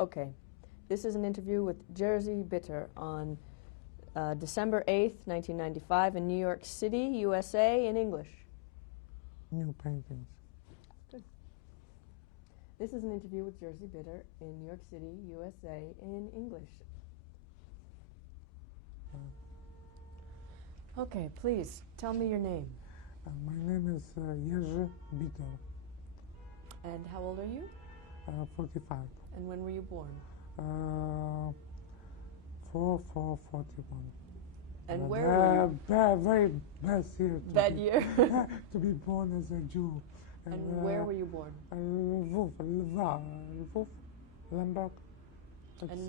Okay. This is an interview with Jerzy Bitter on December 8th, 1995 in New York City, USA, in English. New paintings. Good. This is an interview with Jerzy Bitter in New York City, USA, in English. Okay, please, tell me your name. My name is Jerzy Bitter. And how old are you? 45. And when were you born? 4/4/41. And where were you? Very best year. Bad year. To be born as a Jew. And where were you born? Lvov, Lemberg. It's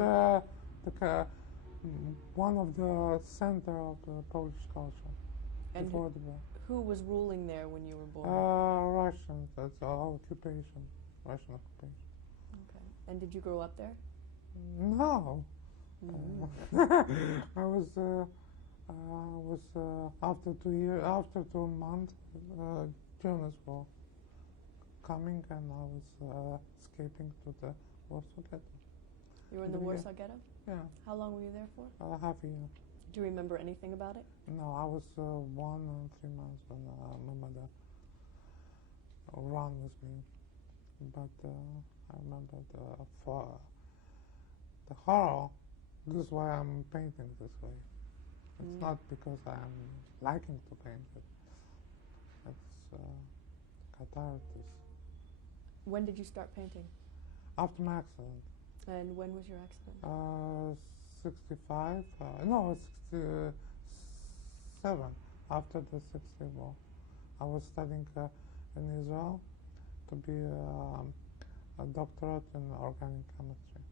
one of the center of the Polish culture. And before the war. Who was ruling there when you were born? Russians. That's our occupation. Russian occupation. Okay. And did you grow up there? No. I was after 2 months, Jonas were coming, and I was escaping to the Warsaw Ghetto. You were in the Warsaw Ghetto? Yeah. How long were you there for? Half a year. Do you remember anything about it? No, I was 1 and 3 months when my mother ran with me. But I remember the horror. This is why I'm painting this way. It's not because I'm liking to paint it. It's catharsis. When did you start painting? After my accident. And when was your accident? 65. No, 67. After the 60 war, I was studying in Israel to be a doctorate in organic chemistry.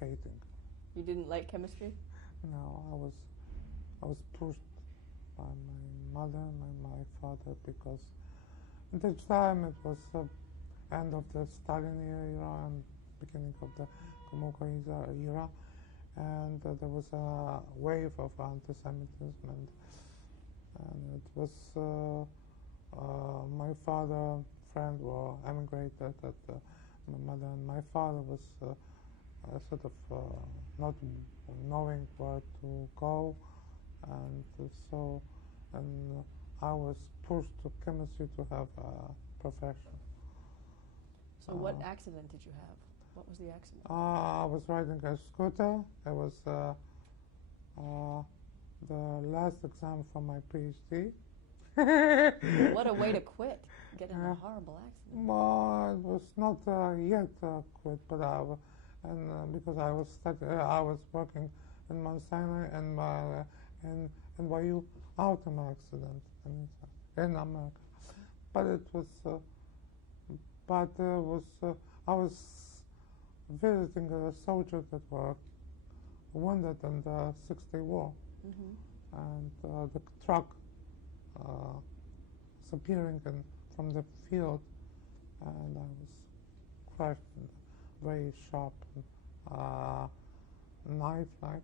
Hating. You didn't like chemistry? No, I was pushed by my mother and my father because at the time it was end of the Stalin era and beginning of the Komoko era, and there was a wave of anti-Semitism, and it was my father friend were emigrated. My mother and my father was sort of not knowing where to go, and I was pushed to chemistry to have a profession. So what accident did you have? What was the accident? I was riding a scooter. It was the last exam for my PhD. What a way to quit! Get in a horrible accident. Well, it was not yet quit, but because I was I was working in Mount Sinai and NYU after my accident in America. But it was, I was visiting a soldier that were wounded in the 60 war, and the truck was appearing from the field, and I was crushed in the very sharp knife-like,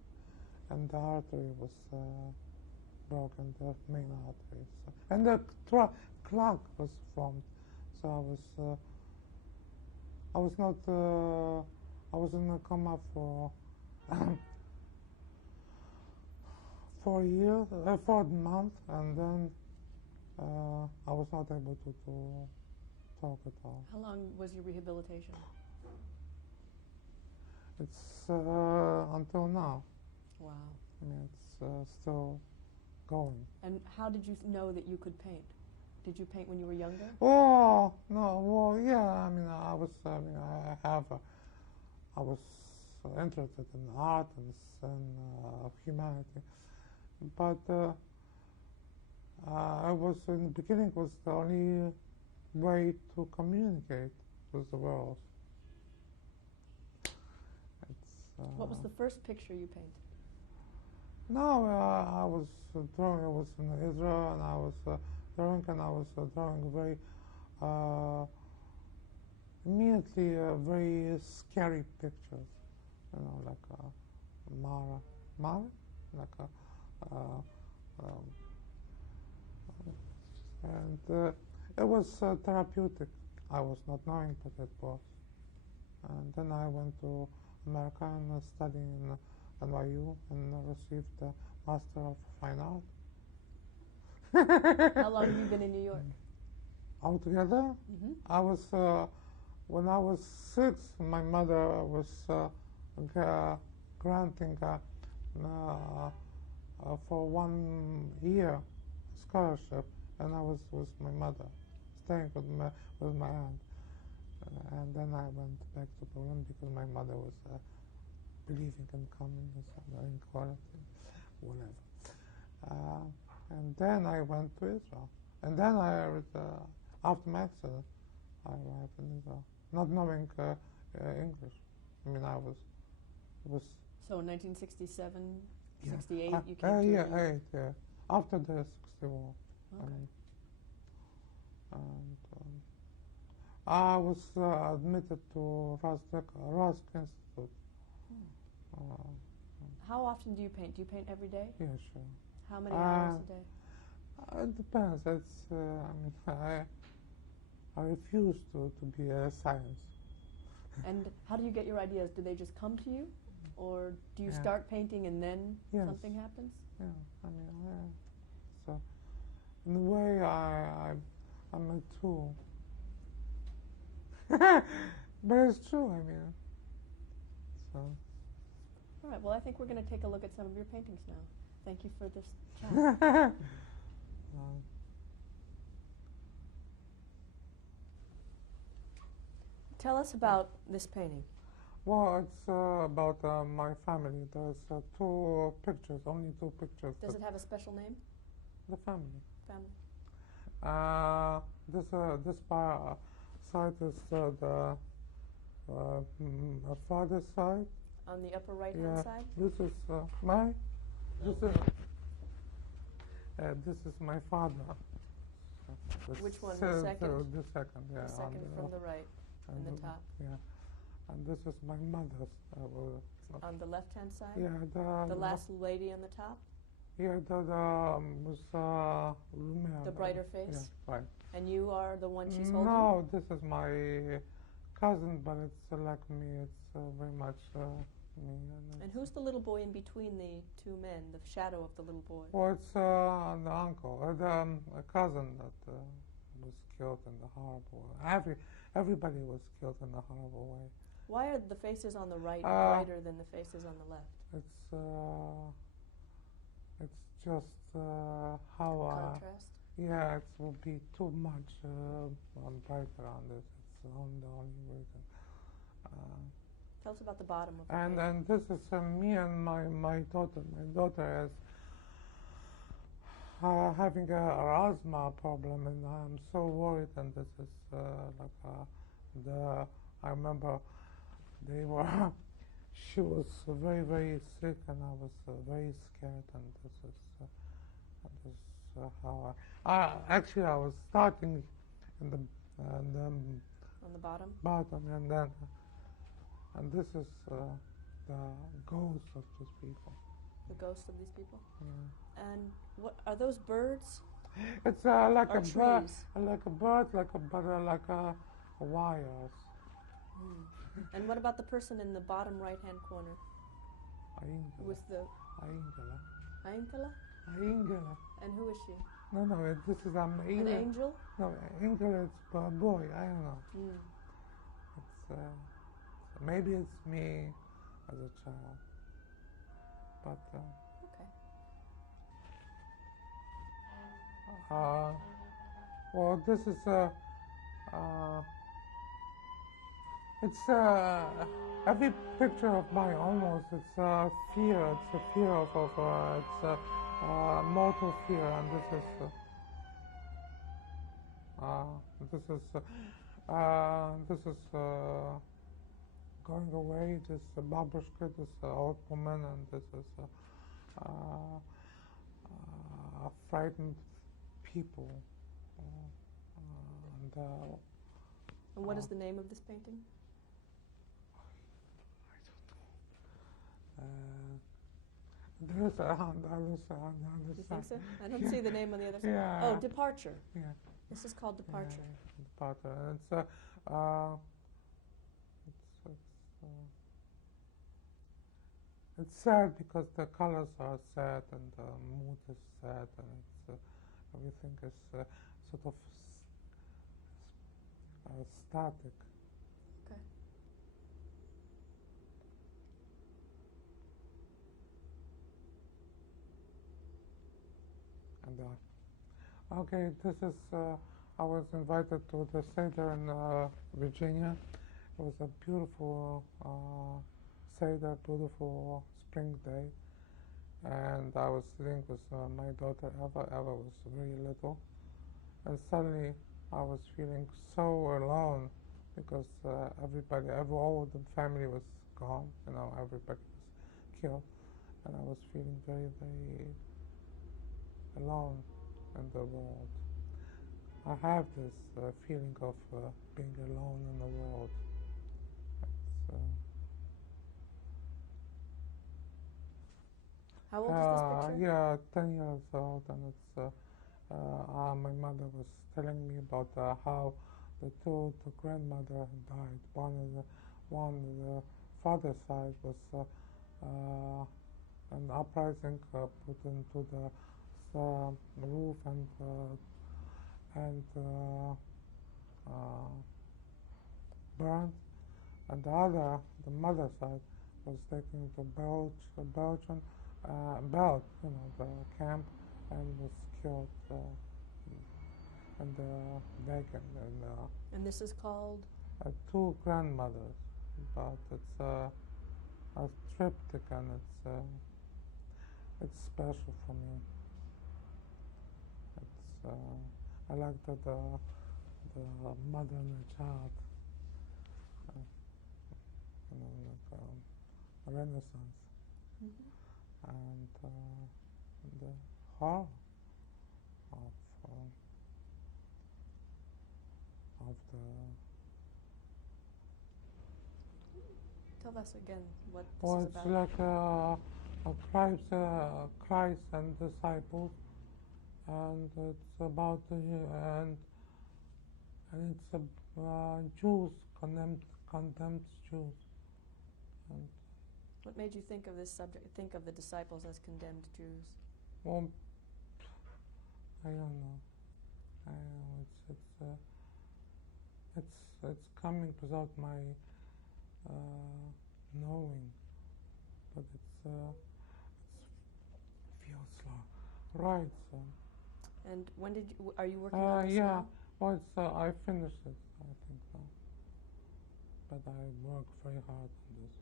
and the artery was broken, the main artery. So, and the clot was formed. So I was in a coma for 4 years, 4 months, and then I was not able to talk at all. How long was your rehabilitation? It's until now. Wow. I mean, it's still going. And how did you know that you could paint? Did you paint when you were younger? Oh no! Well, yeah. I mean, I was interested in art and humanity, but I was in the beginning was the only way to communicate with the world. What was the first picture you painted? No, I was drawing. I was in Israel, and I was drawing, and I was drawing very immediately very scary pictures. You know, like Mara, like and it was therapeutic. I was not knowing, but it was. And then I went to America and studied in NYU and received a Master of Fine Art. How long have you been in New York? Altogether, I was when I was 6. My mother was granting for 1 year scholarship, and I was with my mother, staying with my aunt. And then I went back to Poland because my mother was believing in communism, in equality, whatever. And then I went to Israel. And then after my accident, I arrived in Israel, not knowing English. I mean, I was. So in 1967, 68, you came to yeah, New York? yeah. After the 60 war. Okay. And I was admitted to Rusk Institute. How often do you paint? Do you paint every day? Yeah, sure. How many hours a day? It depends. It's I refuse to be a science. And how do you get your ideas? Do they just come to you? Or do you start painting and then something happens? Yeah, I mean, so in a way, I'm a tool. But it's true, I mean. So. All right, well, I think we're going to take a look at some of your paintings now. Thank you for this chat. Tell us about this painting. Well, it's about my family. There's 2 pictures, only 2 pictures. Does it have a special name? The family. Family. This side is the father's side. On the upper right-hand side? This is this is my father. Which one? The second? The second, yeah. The second from the right, in the top. Yeah. And this is my mother's. On the left-hand side? Yeah. The last lady on the top? Yeah, was Lumia. The brighter face? Yeah, right. And you are the one she's holding? No, this is my cousin, but it's like me. It's very much me. And who's the little boy in between the 2 men, the shadow of the little boy? Well, it's the uncle, a cousin that was killed in the horrible way. Everybody was killed in a horrible way. Why are the faces on the right brighter than the faces on the left? It's just how contrast? Yeah, it will be too much brighter on this. It's the only reason. Tell us about the bottom of the and this is me and my daughter. My daughter is having a asthma problem, and I'm so worried. And this is I remember she was very, very sick, and I was very scared. And this is how actually I was starting in the on the bottom, and then this is the ghosts of these people. The ghosts of these people. Yeah. And what are those birds? It's like or a trees? bird, like a wires. And what about the person in the bottom right-hand corner? With the Angela. And who is she? No, this is an angel. No, angel is a boy. I don't know. It's maybe it's me as a child, but okay. Well, this is it's every picture of mine almost. It's a fear. It's a fear of it's mortal fear, and this is going away. This babushka, this old woman, and this is frightened people. And what is the name of this painting? There's on the other side. You think so? I don't see the name on the other side. Yeah. Oh, Departure. Yeah. This is called Departure. Yeah, Departure. It's it's sad because the colors are sad and the mood is sad and it's everything is sort of static. Okay. And okay, this is. I was invited to the Seder in Virginia. It was a beautiful Seder, beautiful spring day, and I was sitting with my daughter Eva. Eva was very little, and suddenly I was feeling so alone because all the family was gone. You know, everybody was killed, and I was feeling very, very alone in the world. I have this feeling of being alone in the world. It's, How old is this picture? yeah, 10 years old, and it's my mother was telling me about how the grandmother died. One of the father's side was an uprising put into the roof and burned, and the mother side, was taken to Belgium, you know, the camp, and was killed in the wagon. And this is called? Two grandmothers, but it's a triptych, and it's special for me. It's I like the mother and the child, you know, like Renaissance, and the horror of the. Tell us again what this Well, is it's about. like Christ and disciples, and it's about and it's Jews, condemned Jews. And What made you think of this subject? Think of the disciples as condemned Jews? well, I don't know. I don't know. It's coming without my knowing, but it feels right. So. And when did you? Are you working on this Yeah. now? Well, it's I finished it. I think now, but I work very hard on this.